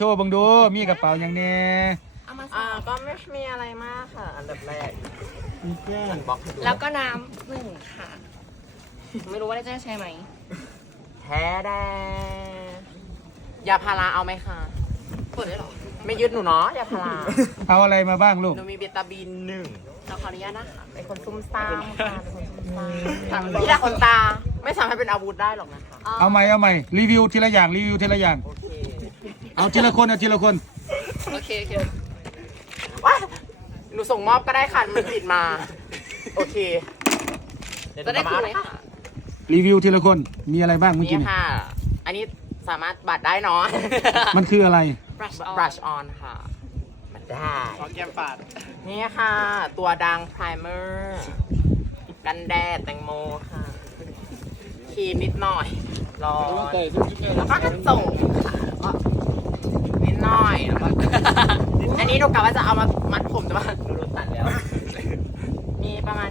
โชว์บังดูมีกระเป๋าอย่างเนี้ยก็ไม่มีอะไรมากค่ะ อันดับแรกมีแก้วบล็อกให้ดูแล้วก็น้ำหนึ่งค่ะ ไม่รู้ว่าได้จะใช้ไหมแท้แดงยาพาราเอาไหมคะเปิดได้หรอไม่ยึดหนูเนาะยาพาราเอาอะไรมาบ้างลูกหนูมีเบตาบีนหนึ่งเราขออนุญาตนะคะเป็นคนซุ่มซ่ามค่ะเป็นคนซุ่มซ่ามพี่ดาคนตา ไม่สามารถเป็นอาวุธได้หรอกนะคะเอาใหม่รีวิวทีละอย่างรีวิวทีละอย่างโอเคเอาทีละคนเอาทีละคนโอเคโอเคว้าหนูส่งมอบก็ได้ค่ะมันติดมา โอเคเยวจะได้หนูคืมานไหมเอาคะรีวิวทีละคนมีอะไรบ้างเมื่อกี้นี่นี่ค่ะ อันนี้สามารถบัตรได้เนาะมันคืออะไร brush on brush on ค่ะบัตรได้ขอแก้มปาดนี่ค่ะ ตัวดัง primer กันแดดแตงโมค่ะครีมนิดหน่อยรอแล้วก็กระจกค่ะแล้วก็นิดหน่อยแล้วก็ อันนี้หนูกะว่าจะเอามามัดผมแต่ว่าหนูโดนตัดแล้ว มีประมาณ